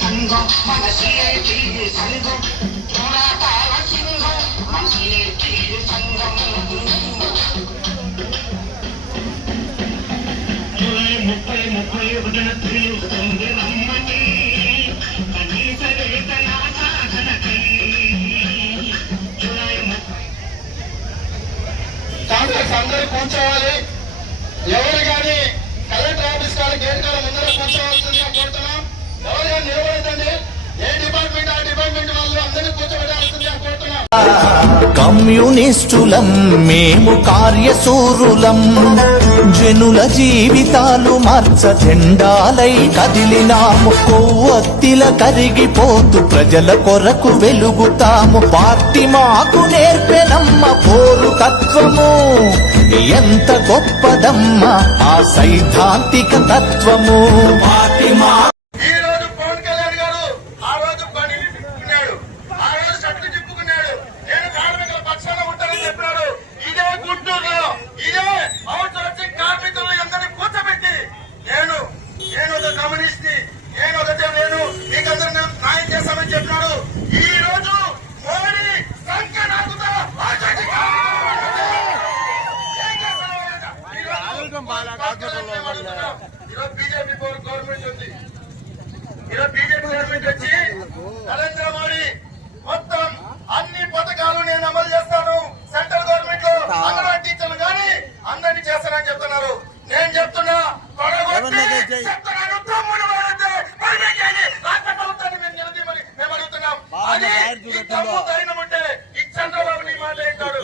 సంఘం మనసియేటి సంఘం పోరాటాల సింహం మనసియేటి సంఘం జూలై 30 తెలుస్తుంది రమ్మని కనీస వేతన సాధనకై జూలై 30 కాంగ్రెస్ అందరూ కూర్చోవాలి. ఎవరు కానీ కలెక్టర్ ఆఫీస్ కాడ గేట్ కాడ ముందర కూర్చోవాల్సిందిగా కోరుతున్నాం. ఎవరు కానీ నిలబడదండి. ఏ డిపార్ట్మెంట్ ఆ డిపార్ట్మెంట్ వాళ్ళు అందరినీ కూర్చోబెట్టాల్సిందిగా కోరుతున్నాం. కమ్యూనిస్టులం మేము కార్యశూరులం, జనుల జీవితాలు మార్చ జెండాలై కదిలినాము. కొవ్వొత్తిల కరిగిపోతూ ప్రజల కొరకు వెలుగుతాము. పార్టీ మాకు నేర్పెనమ్మ పోరు తత్వము, ఎంత గొప్పదమ్మ ఆ సైద్ధాంతిక తత్వము. పార్టీ మా బీజేపీ గవర్నమెంట్ ఉంది. ఈరోజు బీజేపీ గవర్నమెంట్ వచ్చి నరేంద్ర మోడీ మొత్తం అన్ని పథకాలు నేను అమలు చేస్తాను, సెంట్రల్ గవర్నమెంట్ లో అంగన్వాడీ టీచర్లు కానీ అందరినీ చేస్తానని చెప్తున్నారు. నేను చెప్తున్నా రాష్ట్ర ప్రభుత్వాన్ని మేము నిలదీయమని మేము అడుగుతున్నాం. అది ఈ చంద్రబాబు నీ మాట ఏంటాడు.